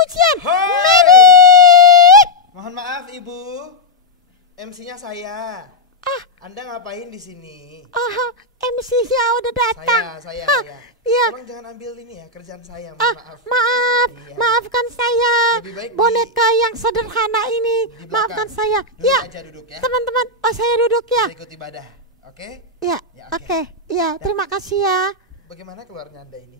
pujian. Hai. Maybe. Mohon maaf Ibu, MC-nya saya. Anda ngapain di sini? MC-nya udah datang. Saya. Iya. Tolong jangan ambil ini ya, kerjaan saya. Maaf. Maaf, Iya. maafkan saya. Lebih baik Boneka yang sederhana ini. di belakang. Maafkan saya. Duduk Ya, aja, duduk ya. teman-teman. Oh, saya duduk ya. Saya ikut ibadah, oke? Ya, Ya, oke. Ya, terima kasih ya. Bagaimana keluarnya Anda ini?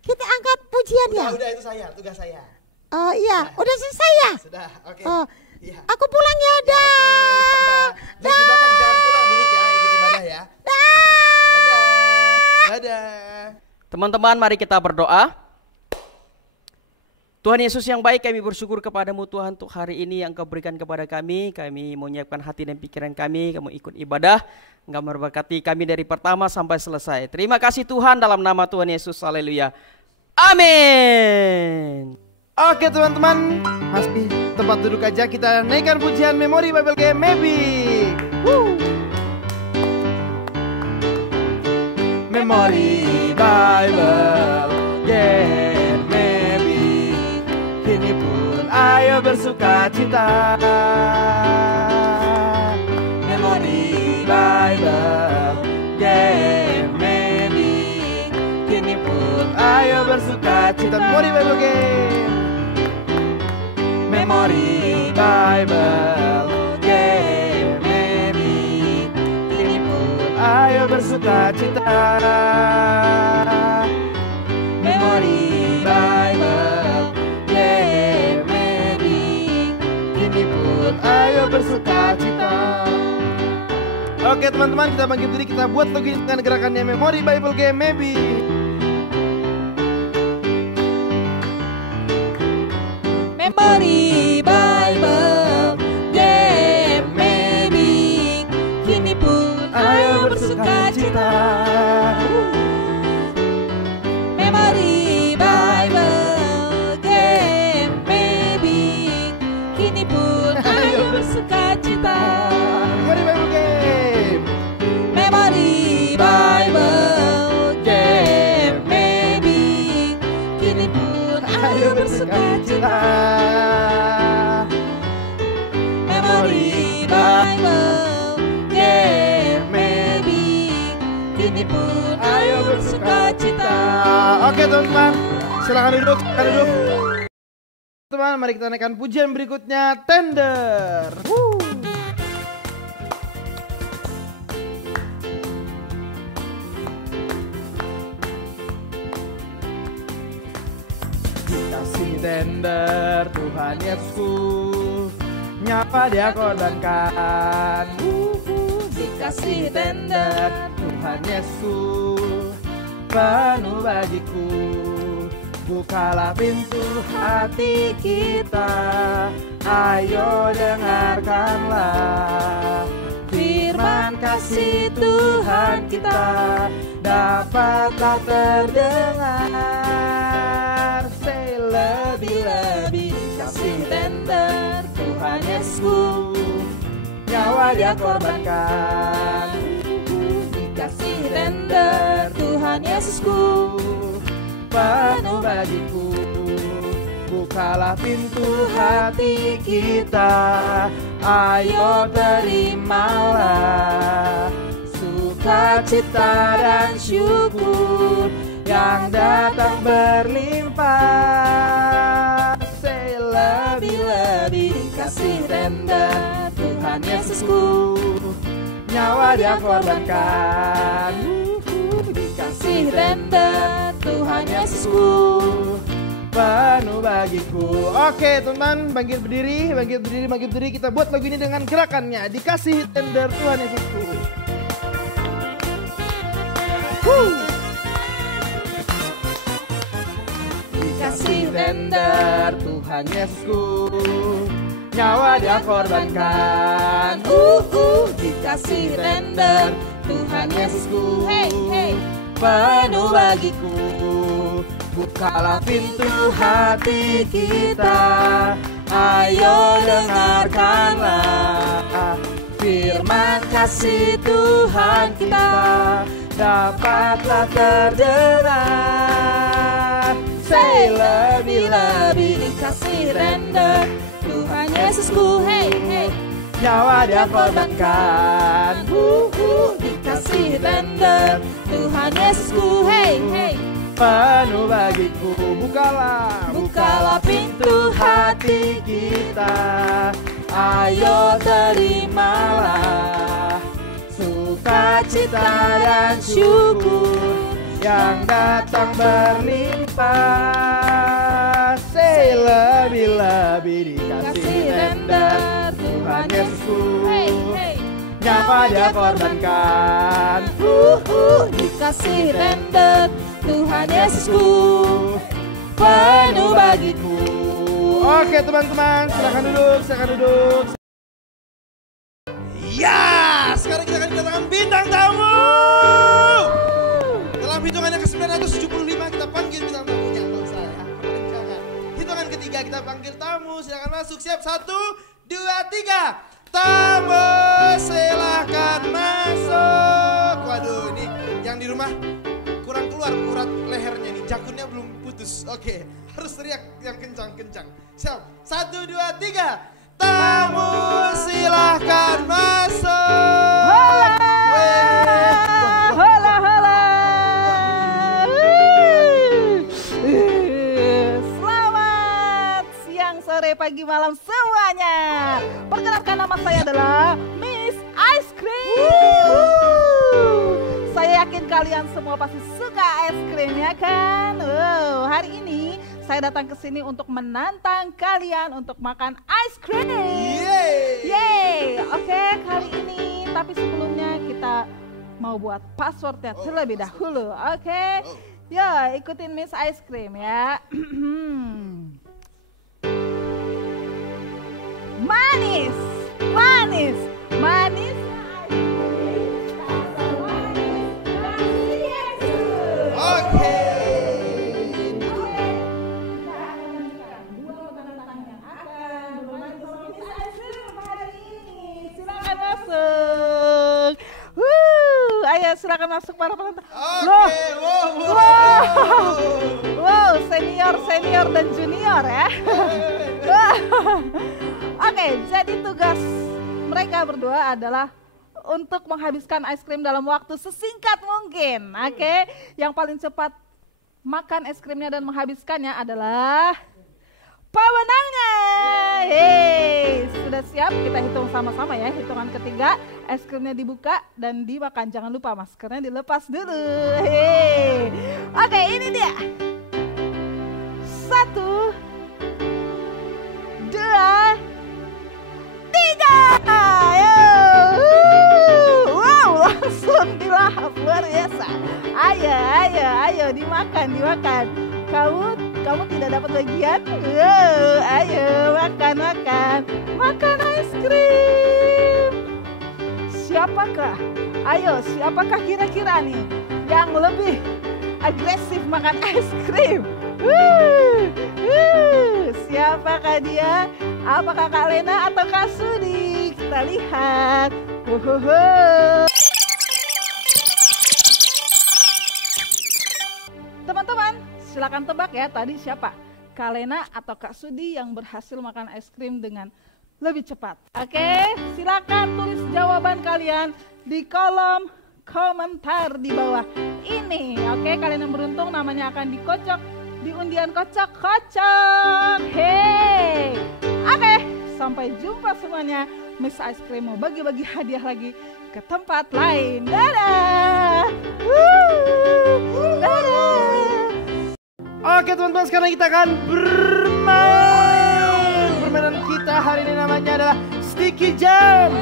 Kita angkat pujian ya. Udah itu saya, tugas saya. Oh iya, udah selesai ya. Sudah, oke. Oh, Iya. aku pulang ya, Ya, dah. oke, duduk di belakang, jangan pulang, duduk ya, ikut ibadah ya. Dadah. Teman-teman, mari kita berdoa. Tuhan Yesus yang baik, kami bersyukur kepadamu Tuhan untuk hari ini yang Kau berikan kepada kami. Kami menyiapkan hati dan pikiran kami, kamu ikut ibadah. Engkau memberkati kami dari pertama sampai selesai. Terima kasih Tuhan, dalam nama Tuhan Yesus, haleluya. Amin. Oke teman-teman, masih tempat duduk aja, kita naikkan pujian Memori Bible Game Maybe. Memori Bible Game Maybe, kini pun ayo bersuka cita. Memori Bible Game Maybe, kini pun ayo bersuka cita. Memori Bible Game, Memori Bible Game Maybe, kini pun ayo bersuka cita. Memori Bible Game Maybe, kini pun ayo bersuka cita. Oke teman-teman, kita bangkit diri, kita buat login dengan gerakannya Memori Bible Game Maybe. Memori Bible Game Maybe, kini pun ayo bersuka cita. Memori Bible Game Maybe, kini pun ayo bersuka cita. Memori Bible Game, Memori Bible Game Maybe, kini pun ayo bersuka cita. Memori Bible Game Maybe, kini pun ayo bersuka cita. Oke teman-teman, silakan duduk, Teman, mari kita naikkan pujian berikutnya, Tender. Dikasih tender Tuhan Yesus, nyapa Dia korbankan. Dikasih tender Tuhan Yesus, penuh bagiku. Bukalah pintu hati kita, ayo dengarkanlah firman kasih Tuhan kita, dapatlah terdengar. Say lebih-lebih kasih tender Tuhan Yesus, nyawa Dia korbankan. Dikasih tender Tuhan Yesusku, penuh bagiku. Bukalah pintu hati kita, ayo terimalah sukacita dan syukur yang datang berlimpah. Say lebih-lebih dikasih tender Tuhan Yesusku, nyawa Dia korbankan. Dikasih tender Tuhan Yesusku, penuh bagiku. Oke teman, bangkit berdiri, kita buat lagu ini dengan gerakannya, dikasih tender Tuhan Yesusku. Dikasih tender Tuhan Yesusku, nyawa Dia korbankan. Dikasih tender Tuhan Yesusku, penuh bagiku. Bukalah pintu hati kita, ayo dengarkanlah firman kasih Tuhan kita, dapatlah terdengar. Say lebih-lebih dikasih render Tuhan Yesusku, hey, hey. Nyawa dia korbankan, Dikasih render Tuhan Yesusku, hey, hey. penuh bagiku. Bukalah pintu hati kita. Ayo terimalah sukacita dan syukur yang datang berlimpah. Say lebih-lebih dikasih render Tuhan Yesusku. Hey, hey. Nyawa dia korbankan, Dikasih render Tuhan Yesusku, penuh bagiku. Oke teman-teman, silakan duduk. Ya, sekarang kita akan kedatangan bintang tamu. Dalam hitungan yang ke-975 kita panggil bintang tamunya. Kalau saya, jangan. Hitungan ketiga kita panggil tamu, silakan masuk. Siap, 1, 2, 3. Tamu, silakan masuk. Waduh, ini yang di rumah kurang keluar urat lehernya nih, jakunnya belum putus. Oke, harus teriak yang kencang-kencang. Siap, 1, 2, 3. Tamu silahkan masuk. Hola. Selamat siang, sore, pagi, malam semuanya. Perkenalkan, nama saya adalah Miss Ice Cream. Saya yakin kalian semua pasti suka es krim, ya kan? Hari ini saya datang ke sini untuk menantang kalian untuk makan ice cream. Yeay. Oke, kali ini tapi sebelumnya kita mau buat passwordnya terlebih dahulu. Oke. Ya, ikutin Miss Ice Cream ya. Manis. Oke. Silakan masuk. Ayo silakan masuk para penonton. Oke, Wow, senior dan junior ya. Oke, jadi tugas mereka berdua adalah untuk menghabiskan es krim dalam waktu sesingkat mungkin. Oke, yang paling cepat makan es krimnya dan menghabiskannya adalah pemenangnya. Hey, sudah siap? Kita hitung sama-sama ya. Hitungan ketiga, es krimnya dibuka dan dimakan. Jangan lupa maskernya dilepas dulu. Hey. Oke, ini dia. 1, 2, 3. Wow, langsung dilahap, luar biasa. Ayo, dimakan. Kamu tidak dapat bagian? Ayo, makan es krim. Siapakah kira-kira nih yang lebih agresif makan es krim? Siapakah dia? Apakah Kak Lena atau Kak Sudi? Kita lihat. Teman-teman, silakan tebak ya tadi siapa? Kak Lena atau Kak Sudi yang berhasil makan es krim dengan lebih cepat. Oke, silakan tulis jawaban kalian di kolom komentar di bawah ini. Oke, kalian yang beruntung namanya akan dikocok di undian kocok-kocok. Hey. Oke, sampai jumpa semuanya. Miss Ice Cream mau bagi-bagi hadiah lagi ke tempat lain. Dadah. Dadah. Oke teman-teman, sekarang kita akan bermain. Permainan kita hari ini namanya adalah Sticky Jam.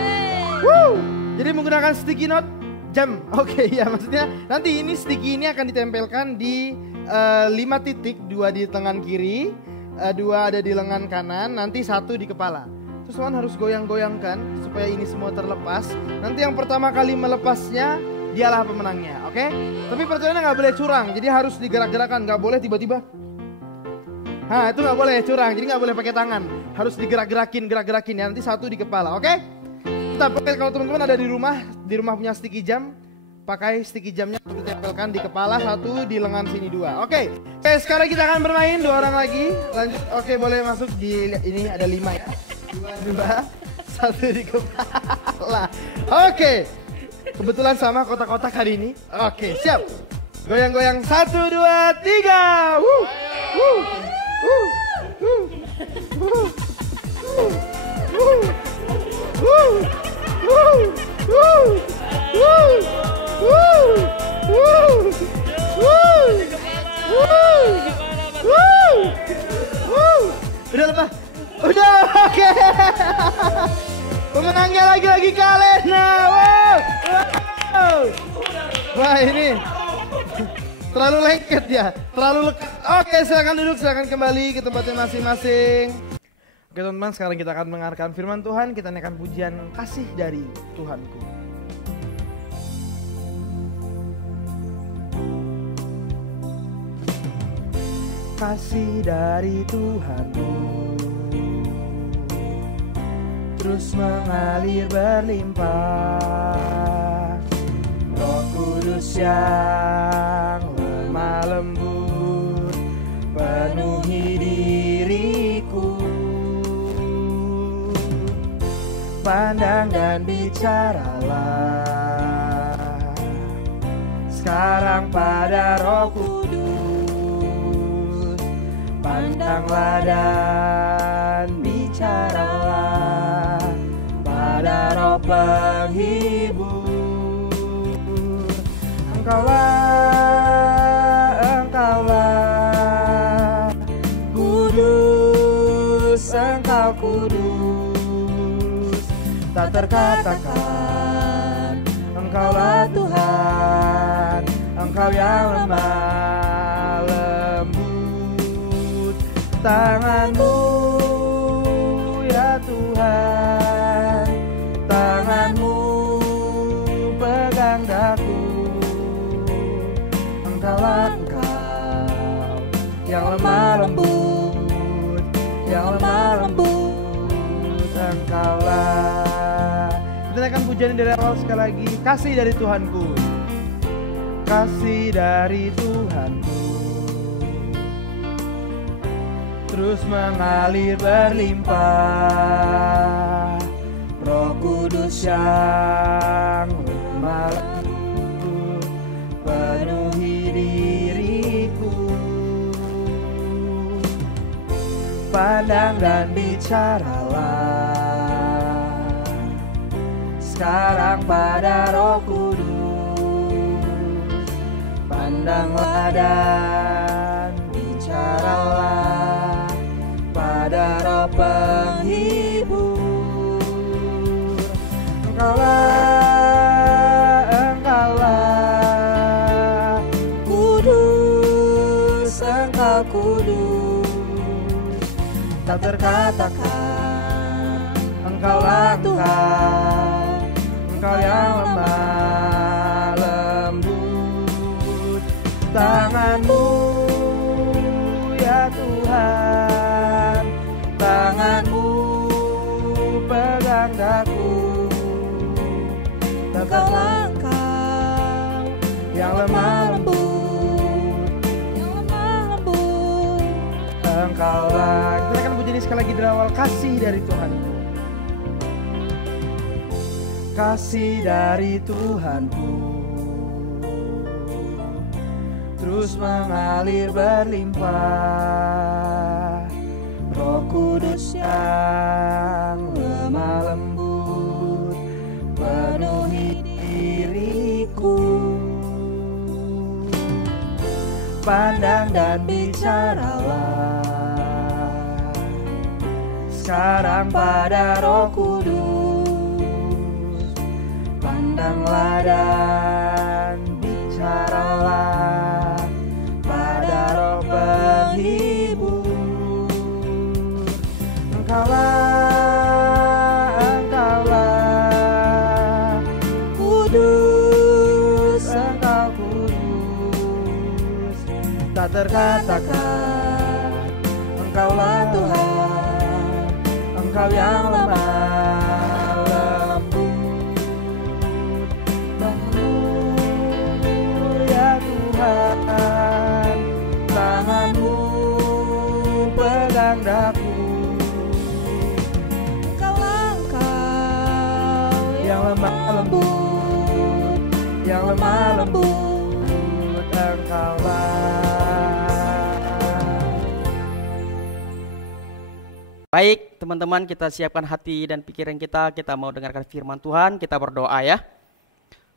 Jadi menggunakan sticky note jam. Oke, ya maksudnya nanti ini sticky ini akan ditempelkan di 5 titik, 2 di lengan kiri, 2 ada di lengan kanan, nanti 1 di kepala. Terus teman harus goyang-goyangkan supaya ini semua terlepas. Nanti yang pertama kali melepasnya dialah pemenangnya, oke? Tapi percayaannya nggak boleh curang, jadi harus digerak-gerakan, nggak boleh tiba-tiba. Nah itu nggak boleh curang, jadi nggak boleh pakai tangan, harus digerak-gerakin ya. Nanti 1 di kepala, oke? Tapi kalau teman-teman ada di rumah punya sticky jam, pakai sticky jamnya untuk ditempelkan di kepala, 1 di lengan sini 2. Oke, sekarang kita akan bermain 2 orang lagi. Lanjut. Oke, boleh masuk di ini ada 5 ya. 2, 1 di kepala. Oke. Kebetulan sama kotak-kotak hari ini. Oke, siap. Goyang-goyang 1, 2, 3. Udah lepas. Udah, oke. Pemenangnya lagi-lagi Kalena. Wow. Wah, ini terlalu lengket ya, terlalu lekat. Oke, silakan duduk, silakan kembali ke tempatnya masing-masing. Oke teman-teman, sekarang kita akan mendengarkan firman Tuhan. Kita naikkan pujian kasih dari Tuhanku. Kasih dari Tuhanku terus mengalir berlimpah. Roh Kudus yang lemah lembut penuhi diriku. Pandang dan bicaralah sekarang pada Roh Kudus. Pandanglah dan bicaralah pada Roh penghibur. Engkaulah kudus, Engkau kudus, tak terkatakan. Engkaulah Tuhan, Engkau yang lemah lembut. Tangan-Mu ya Tuhan, tangan-Mu pegang daku. Engkaulah Engkau yang lemah lembut, yang lemah lembut. Engkaulah. Kita akan pujian dari awal sekali lagi. Kasih dari Tuhanku, kasih dari Tuhanku terus mengalir berlimpah. Roh Kudus yang lemah lembut penuhi diriku. Pandang dan bicaralah sekarang pada Roh Kudus. Pandanglah dan bicaralah pada Roh penghibur. Engkaulah kudus, Engkau kudus, tak terkatakan. Engkaulah Tuhan, Engkau yang lemah lembut. Tangan-Mu ya Tuhan, tangan-Mu pegang daku. Engkaulah Engkau yang lemah lembut, yang lemah lembut. Engkaulah. Kita akan puji ini sekali lagi dari awal. Kasih dari Tuhanku, kasih dari Tuhanku terus mengalir berlimpah. Roh Kudus yang lemah lembut penuhi diriku. Pandang dan bicaralah sekarang pada Roh Kudus. Pandanglah dan bicaralah pada Roh penghibur. Engkaulah kudus, Engkau kudus, tak terkatakan. Engkaulah Tuhan, Engkau yang lemah lembut. Bangun aku. Engkaulah engkau Yang lemah lembut, yang lemah lembut, engkaulah. Baik, teman-teman, kita siapkan hati dan pikiran kita mau dengarkan firman Tuhan, kita berdoa ya.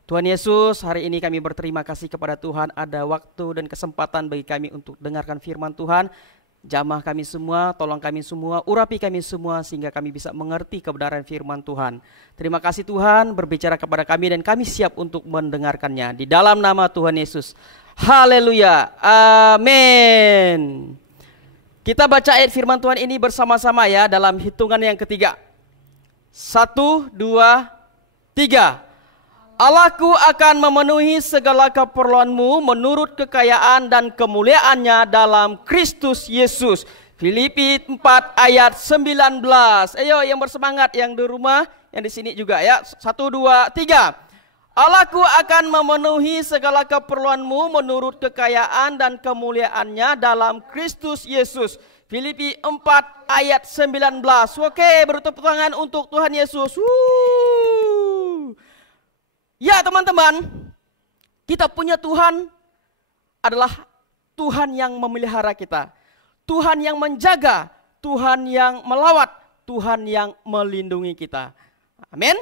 Tuhan Yesus, hari ini kami berterima kasih kepada Tuhan ada waktu dan kesempatan bagi kami untuk dengarkan firman Tuhan. Jamah kami semua, tolong kami semua, urapi kami semua sehingga kami bisa mengerti kebenaran firman Tuhan. Terima kasih Tuhan berbicara kepada kami dan kami siap untuk mendengarkannya. Di dalam nama Tuhan Yesus. Haleluya. Amin. Kita baca ayat firman Tuhan ini bersama-sama ya dalam hitungan yang ketiga. 1, 2, 3. Allahku akan memenuhi segala keperluanmu menurut kekayaan dan kemuliaannya dalam Kristus Yesus. Filipi 4 ayat 19. Ayo yang bersemangat, yang di rumah, yang di sini juga ya. 1, 2, 3. Allahku akan memenuhi segala keperluanmu menurut kekayaan dan kemuliaannya dalam Kristus Yesus. Filipi 4 ayat 19. Oke, bertepuk tangan untuk Tuhan Yesus. Ya teman-teman, kita punya Tuhan adalah Tuhan yang memelihara kita. Tuhan yang menjaga, Tuhan yang melawat, Tuhan yang melindungi kita. Amin.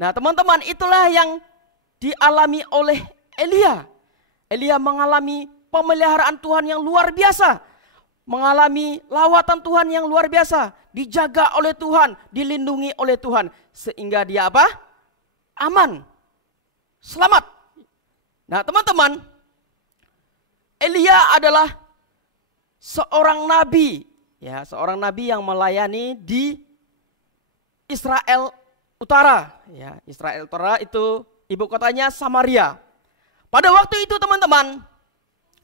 Nah teman-teman, itulah yang dialami oleh Elia. Elia mengalami pemeliharaan Tuhan yang luar biasa. Mengalami lawatan Tuhan yang luar biasa. Dijaga oleh Tuhan, dilindungi oleh Tuhan. Sehingga dia apa? Aman. Selamat. Nah teman-teman, Elia adalah seorang nabi. Ya, seorang nabi yang melayani di Israel Utara. Ya, Israel Utara itu ibu kotanya Samaria. Pada waktu itu teman-teman,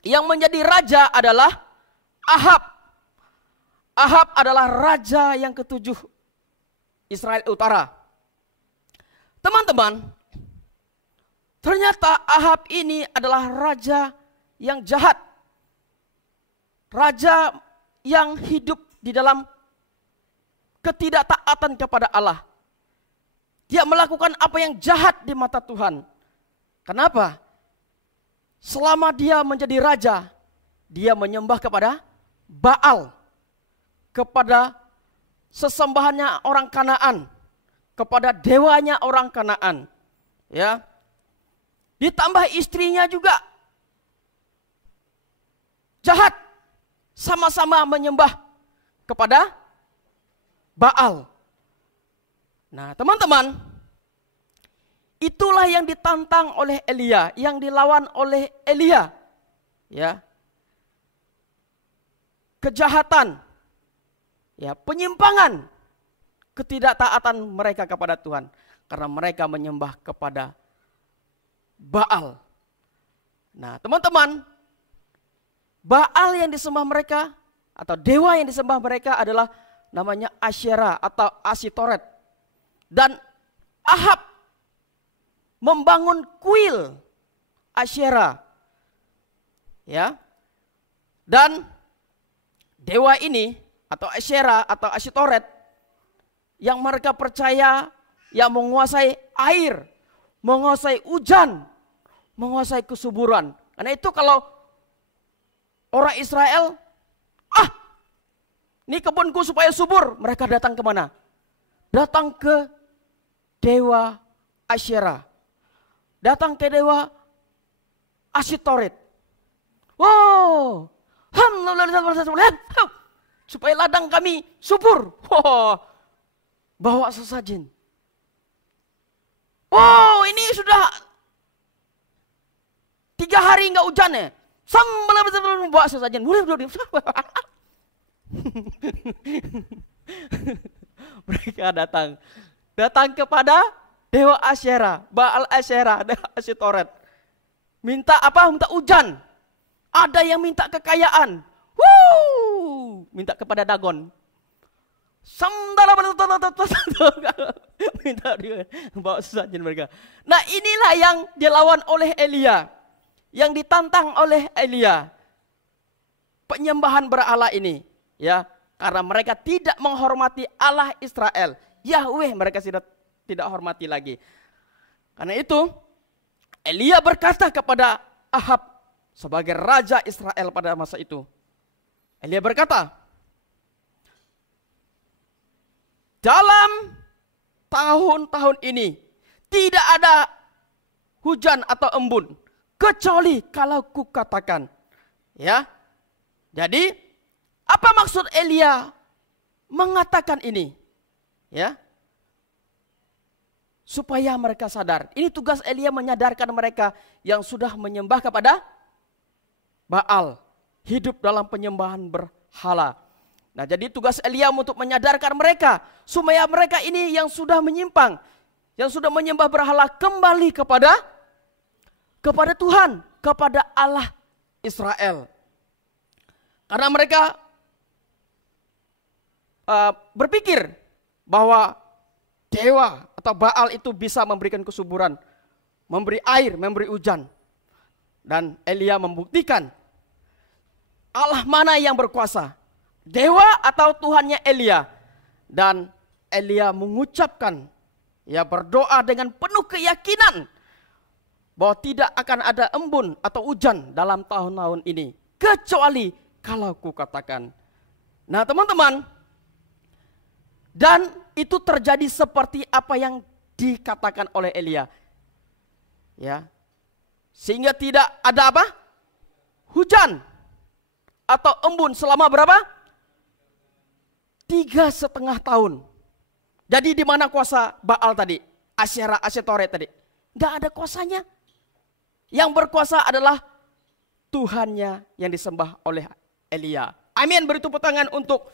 yang menjadi raja adalah Ahab. Ahab adalah raja yang ketujuh Israel Utara. Teman-teman, ternyata Ahab ini adalah raja yang jahat. Raja yang hidup di dalam ketidaktaatan kepada Allah. Dia melakukan apa yang jahat di mata Tuhan. Kenapa? Selama dia menjadi raja, dia menyembah kepada Baal, kepada sesembahannya orang Kanaan, kepada dewanya orang Kanaan. Ya. Ditambah istrinya juga jahat, sama-sama menyembah kepada Baal. Nah teman-teman, itulah yang ditantang oleh Elia, yang dilawan oleh Elia. Ya, kejahatan, ya, penyimpangan, ketidaktaatan mereka kepada Tuhan. Karena mereka menyembah kepada Baal. Nah teman-teman, Baal yang disembah mereka atau dewa yang disembah mereka adalah namanya Asyera atau Asitoret. Dan Ahab membangun kuil Asyera. Ya. Dan dewa ini atau Asyera atau Asitoret yang mereka percaya yang menguasai air, menguasai hujan, menguasai kesuburan. Karena itu kalau orang Israel, ini kebunku supaya subur, mereka datang kemana? Datang ke dewa Asyera. Datang ke dewa Asitoret. Wow, supaya ladang kami subur. Bawa sesajen. Wow, ini sudah 3 hari enggak hujan ya. Sambal bawa sesajen. Mereka datang kepada dewa Asyera, Baal Asyera, dewa Asitoret. Minta apa? Minta hujan. Ada yang minta kekayaan. Minta kepada Dagon. Minta dia bawa sesajen mereka. Nah inilah yang dilawan oleh Elia, yang ditantang oleh Elia. Penyembahan berhala ini, ya, Karena mereka tidak menghormati Allah Israel. Yahweh mereka tidak hormati lagi. Karena itu Elia berkata kepada Ahab sebagai raja Israel pada masa itu. Elia berkata, dalam tahun-tahun ini tidak ada hujan atau embun kecuali kalau kukatakan. Ya. Jadi apa maksud Elia mengatakan ini? Ya. Supaya mereka sadar. Ini tugas Elia menyadarkan mereka yang sudah menyembah kepada Baal, hidup dalam penyembahan berhala. Nah, jadi tugas Elia untuk menyadarkan mereka supaya mereka ini yang sudah menyimpang, yang sudah menyembah berhala kembali kepada Tuhan, kepada Allah Israel. Karena mereka berpikir bahwa dewa atau Baal itu bisa memberikan kesuburan, memberi air, memberi hujan. Dan Elia membuktikan Allah mana yang berkuasa, dewa atau Tuhannya Elia. Dan Elia mengucapkan, ya berdoa dengan penuh keyakinan bahwa tidak akan ada embun atau hujan dalam tahun-tahun ini, kecuali kalau kukatakan. Nah teman-teman, dan itu terjadi seperti apa yang dikatakan oleh Elia. Ya. Sehingga tidak ada apa? Hujan atau embun selama berapa? 3,5 tahun. Jadi di mana kuasa Baal tadi? Asyera, Asyetoret tadi? Enggak ada kuasanya. Yang berkuasa adalah Tuhannya yang disembah oleh Elia. Amin, beri tepuk tangan untuk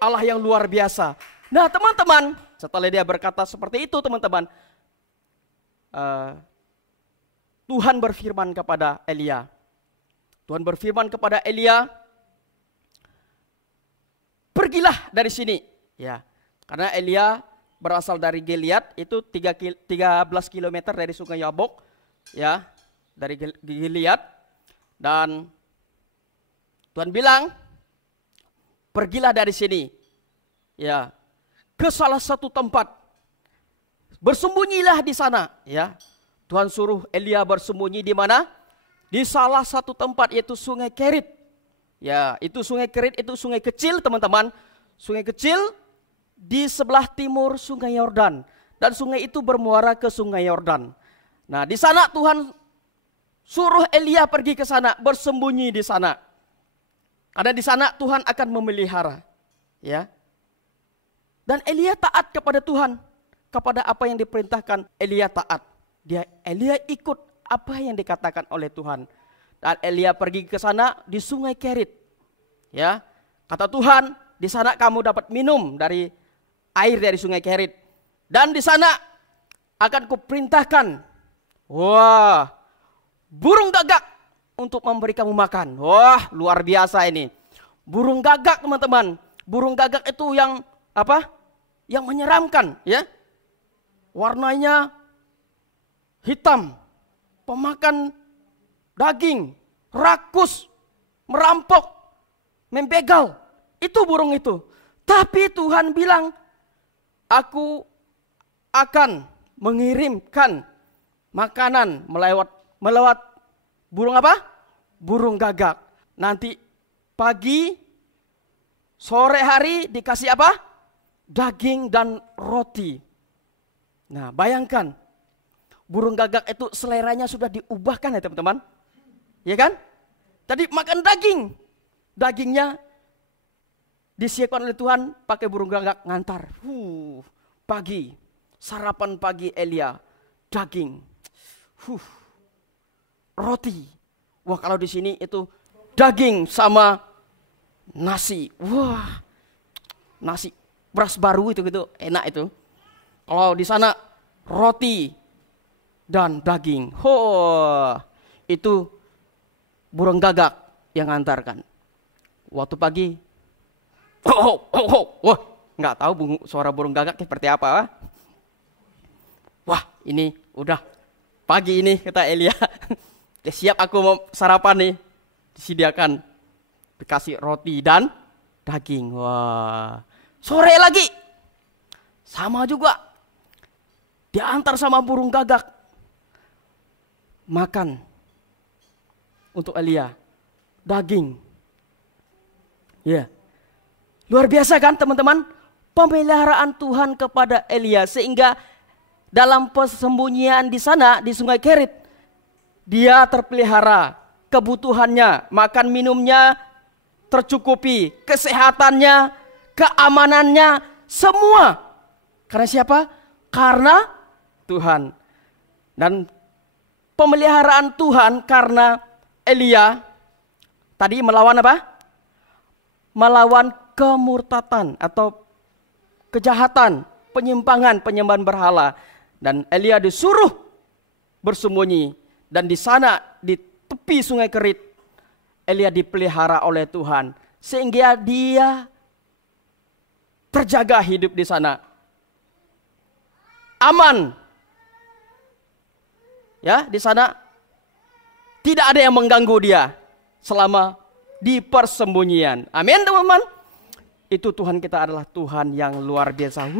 Allah yang luar biasa. Nah teman-teman, setelah dia berkata seperti itu teman-teman, Tuhan berfirman kepada Elia. Tuhan berfirman kepada Elia, pergilah dari sini. Ya, karena Elia berasal dari Gilead, itu 13 km dari sungai Yabok. Ya, dari Gilead. Dan Tuhan bilang, pergilah dari sini. Ya, ke salah satu tempat, bersembunyilah di sana. Ya, Tuhan suruh Elia bersembunyi di mana? Di salah satu tempat, yaitu Sungai Kerit. Ya, itu Sungai Kerit itu sungai kecil teman-teman. Sungai kecil di sebelah timur Sungai Yordan, dan sungai itu bermuara ke Sungai Yordan. Nah, di sana Tuhan suruh Elia pergi ke sana, bersembunyi di sana. Karena di sana Tuhan akan memelihara. Ya. Dan Elia taat kepada Tuhan, kepada apa yang diperintahkan, Elia taat. Elia ikut apa yang dikatakan oleh Tuhan. Dan Elia pergi ke sana di Sungai Kerit. Ya, kata Tuhan, di sana kamu dapat minum dari air dari Sungai Kerit. Dan di sana akan kuperintahkan, wah, burung gagak untuk memberi kamu makan. Wah, luar biasa ini. Burung gagak teman-teman. Burung gagak itu yang apa? Yang menyeramkan, ya. Warnanya hitam, pemakan daging, rakus, merampok, membegal. Itu burung itu. Tapi Tuhan bilang, aku akan mengirimkan makanan melewat burung apa? Burung gagak. Nanti pagi, sore hari dikasih apa? Daging dan roti. Nah, bayangkan, burung gagak itu seleranya sudah diubahkan ya teman-teman. Ya kan? Tadi makan daging. Dagingnya disiapkan oleh Tuhan pakai burung gagak ngantar. Pagi, sarapan pagi Elia, daging. Roti. Wah, kalau di sini itu daging sama nasi. Wah, nasi beras baru itu gitu, enak itu. Kalau di sana roti dan daging. Itu burung gagak yang ngantarkan. Waktu pagi, wah, nggak tahu suara burung gagak seperti apa. Wah, ini udah pagi ini, kata Elia. Siap aku mau sarapan nih. Disediakan, dikasih roti dan daging. Wah. Sore lagi sama juga, diantar sama burung gagak makan untuk Elia daging. Ya, luar biasa kan teman-teman, pemeliharaan Tuhan kepada Elia, sehingga dalam persembunyian di sana di Sungai Kerit dia terpelihara, kebutuhannya, makan minumnya tercukupi, kesehatannya, keamanannya, semua. Karena siapa? Karena Tuhan. Dan pemeliharaan Tuhan karena Elia tadi melawan apa? Melawan kemurtatan atau kejahatan, penyimpangan, penyembahan berhala. Dan Elia disuruh bersembunyi. Dan di sana di tepi Sungai Kerit, Elia dipelihara oleh Tuhan. Sehingga dia terjaga hidup di sana. Aman. Ya, di sana tidak ada yang mengganggu dia selama di persembunyian. Amin, teman-teman. Itu Tuhan kita adalah Tuhan yang luar biasa.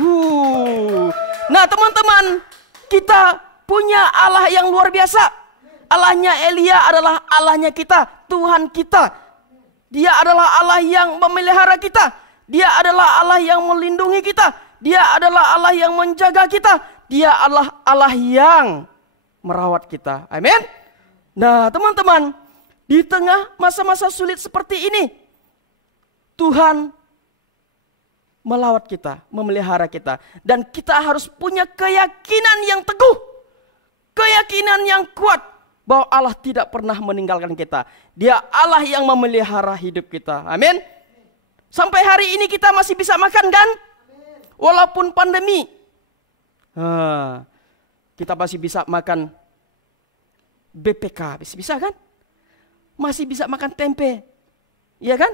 Nah, teman-teman, kita punya Allah yang luar biasa. Allahnya Elia adalah Allahnya kita, Tuhan kita. Dia adalah Allah yang memelihara kita. Dia adalah Allah yang melindungi kita. Dia adalah Allah yang menjaga kita. Dia adalah Allah yang merawat kita. Amin. Nah, teman-teman, di tengah masa-masa sulit seperti ini, Tuhan melawat kita, memelihara kita. Dan kita harus punya keyakinan yang teguh, keyakinan yang kuat bahwa Allah tidak pernah meninggalkan kita. Dia Allah yang memelihara hidup kita. Amin. Sampai hari ini kita masih bisa makan kan? Walaupun pandemi. Kita masih bisa makan BPK, bisa kan? Masih bisa makan tempe. Iya kan?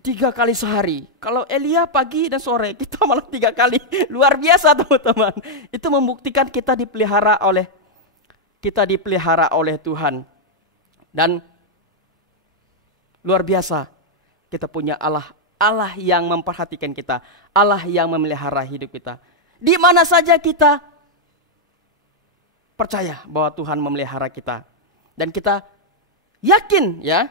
3 kali sehari. Kalau Elia pagi dan sore, kita malah 3 kali. Luar biasa teman-teman. Itu membuktikan kita dipelihara oleh Tuhan. Dan luar biasa, kita punya Allah yang memperhatikan kita, Allah yang memelihara hidup kita. Di mana saja kita percaya bahwa Tuhan memelihara kita. Dan kita yakin ya,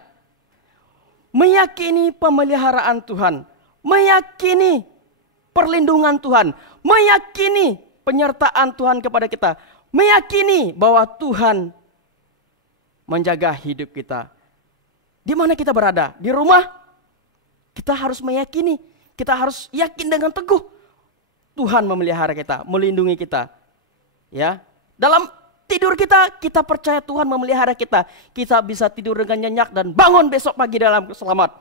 meyakini pemeliharaan Tuhan, meyakini perlindungan Tuhan, meyakini penyertaan Tuhan kepada kita, meyakini bahwa Tuhan menjaga hidup kita. Di mana kita berada? Di rumah? Kita harus meyakini, kita harus yakin dengan teguh Tuhan memelihara kita, melindungi kita. Ya, dalam tidur kita percaya Tuhan memelihara kita. Kita bisa tidur dengan nyenyak dan bangun besok pagi dalam selamat.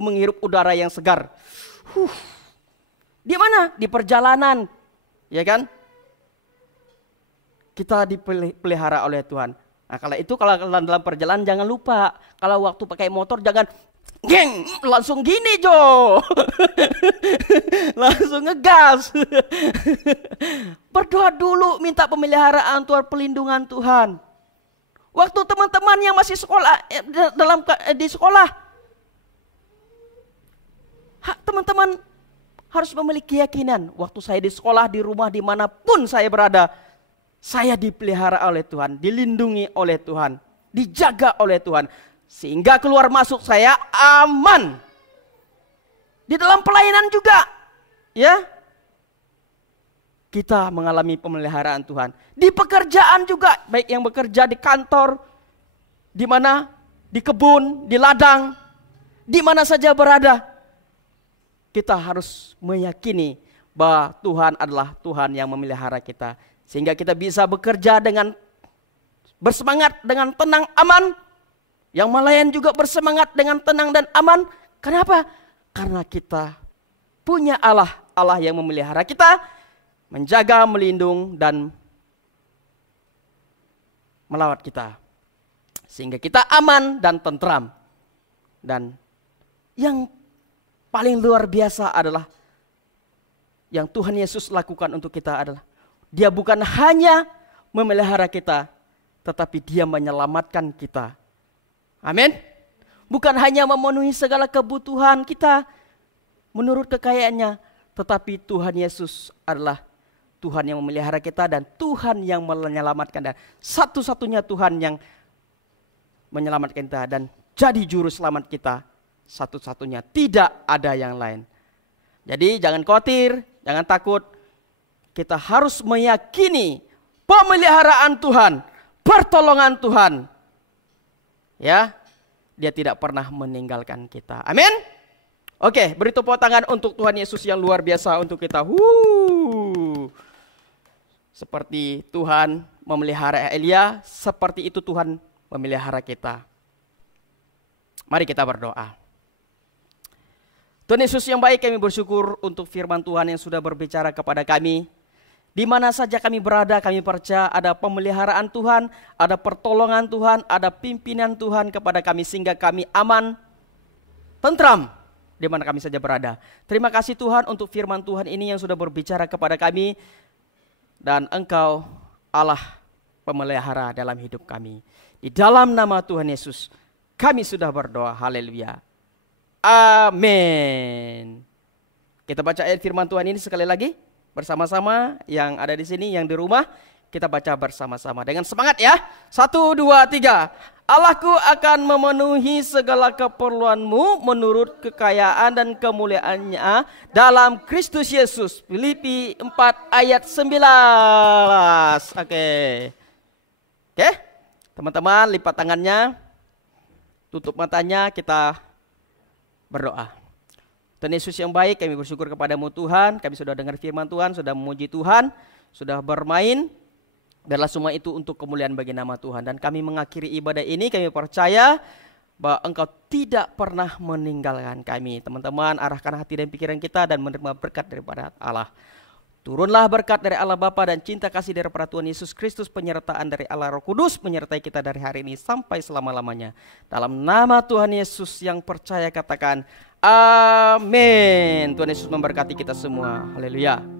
Menghirup udara yang segar. Di mana? Di perjalanan, ya kan? Kita dipelihara oleh Tuhan. Nah, kalau dalam perjalanan jangan lupa, kalau waktu pakai motor jangan langsung gini Jo. Langsung ngegas. Berdoa dulu, minta pemeliharaan Tuhan, pelindungan Tuhan. Waktu teman-teman yang masih sekolah di sekolah, teman-teman harus memiliki keyakinan. Waktu saya di sekolah, di rumah, dimanapun saya berada, saya dipelihara oleh Tuhan, dilindungi oleh Tuhan, dijaga oleh Tuhan. Sehingga keluar masuk saya aman. Di dalam pelayanan juga, ya, kita mengalami pemeliharaan Tuhan. Di pekerjaan juga, baik yang bekerja di kantor, di mana, di kebun, di ladang, di mana saja berada, kita harus meyakini bahwa Tuhan adalah Tuhan yang memelihara kita. Sehingga kita bisa bekerja dengan bersemangat, dengan tenang, aman. Yang melayan juga bersemangat dengan tenang dan aman. Kenapa? Karena kita punya Allah yang memelihara kita, menjaga, melindung, dan melawat kita. Sehingga kita aman dan tentram. Dan yang paling luar biasa adalah yang Tuhan Yesus lakukan untuk kita adalah Dia bukan hanya memelihara kita, tetapi Dia menyelamatkan kita. Amin. bukan hanya memenuhi segala kebutuhan kita menurut kekayaannya, tetapi Tuhan Yesus adalah Tuhan yang memelihara kita dan Tuhan yang menyelamatkan, dan satu-satunya Tuhan yang menyelamatkan kita dan jadi juru selamat kita satu-satunya, tidak ada yang lain. Jadi jangan khawatir, jangan takut. Kita harus meyakini pemeliharaan Tuhan, pertolongan Tuhan. Ya, Dia tidak pernah meninggalkan kita. Amin. Oke, beri tepuk tangan untuk Tuhan Yesus yang luar biasa untuk kita. Seperti Tuhan memelihara Elia, seperti itu Tuhan memelihara kita. Mari kita berdoa. Tuhan Yesus yang baik, kami bersyukur untuk firman Tuhan yang sudah berbicara kepada kami. Di mana saja kami berada, kami percaya ada pemeliharaan Tuhan, ada pertolongan Tuhan, ada pimpinan Tuhan kepada kami sehingga kami aman, tentram di mana kami saja berada. Terima kasih Tuhan untuk firman Tuhan ini yang sudah berbicara kepada kami, dan Engkau Allah pemelihara dalam hidup kami. Di dalam nama Tuhan Yesus kami sudah berdoa. Haleluya. Amin. Kita baca ayat firman Tuhan ini sekali lagi bersama-sama, yang ada di sini, yang di rumah, kita baca bersama-sama dengan semangat ya. 1, 2, 3. Allahku akan memenuhi segala keperluanmu menurut kekayaan dan kemuliaannya dalam Kristus Yesus. Filipi 4 ayat 19. Oke. Teman-teman lipat tangannya, tutup matanya, kita berdoa. Tuhan Yesus yang baik, kami bersyukur kepadamu Tuhan. Kami sudah dengar firman Tuhan, sudah memuji Tuhan, sudah bermain. Biarlah semua itu untuk kemuliaan bagi nama Tuhan. Dan kami mengakhiri ibadah ini, kami percaya bahwa Engkau tidak pernah meninggalkan kami. Teman-teman, arahkan hati dan pikiran kita dan menerima berkat daripada Allah. Turunlah berkat dari Allah Bapa dan cinta kasih daripada Tuhan Yesus Kristus, penyertaan dari Allah Roh Kudus menyertai kita dari hari ini sampai selama-lamanya. Dalam nama Tuhan Yesus yang percaya katakan amin. Tuhan Yesus memberkati kita semua. Haleluya.